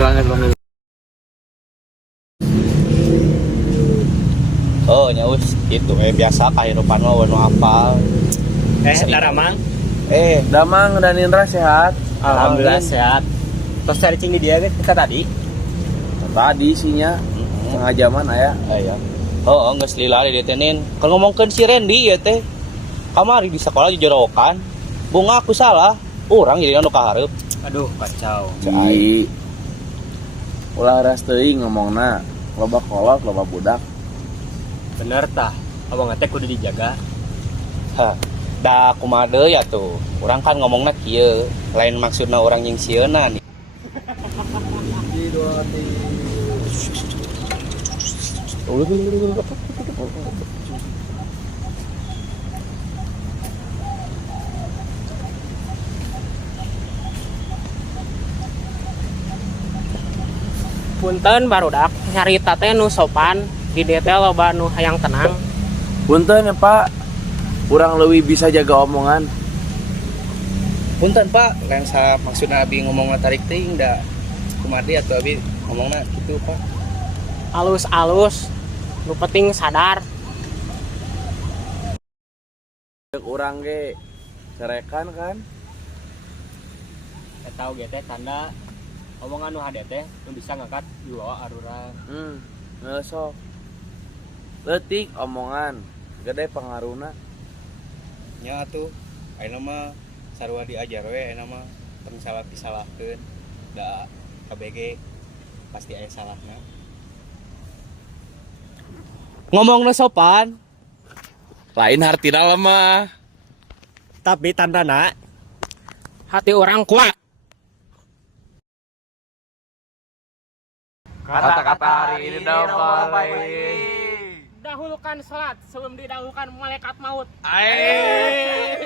banget banget. Oh nyaus itu biasa kehidupan mah wanu apal. Daramang. Damang dan Indra sehat. Alhamdulillah sehat. Terus searching di dia kita tadi. Tadi isinya setengah jaman aya. Aya. Oh geus lila di detenin. Kalau ngomongkeun si Randy ya teh. Kamari di sekolah dijorokan. Bunga aku salah. Urang jadi anu kahareup. Aduh kacau. Cai. Ulah ras teuing ngomongna. Loba kolot, loba budak. Bener tah. Abang teh kudu dijaga. Hah. Da kumaha ya tuh. Urang kan ngomongna kieu. Lain maksudna urang yang sieuna nih. Punten barudak nyarita teh nu sopan di dieu teh loba nu hayang tenang. Punten ya Pak. Urang leuwih bisa jaga omongan. Punten Pak, lain sa maksudna abi ngomongna tarik teuing da kumaha atuh abi ngomongna kitu Pak. Alus-alus nu penting sadar. Urang ge cerekan kan? Tahu ge teh tanda omongan nu hade teh nu bisa ngangkat jiwa arurang. Ngesok. Leutik omongan. Gede pengaruhna. Nya atuh ayeuna mah sarua diajar we ayeuna mah teu salah disalahkeun. Da KBG pasti aya salahna. Ngomongna sopan. Lain hartina lemah. Tapi tandana Hati orang kuat. Kata-kata hari ini baik. Dahulukan salat sebelum didahulukan malaikat maut. Aing.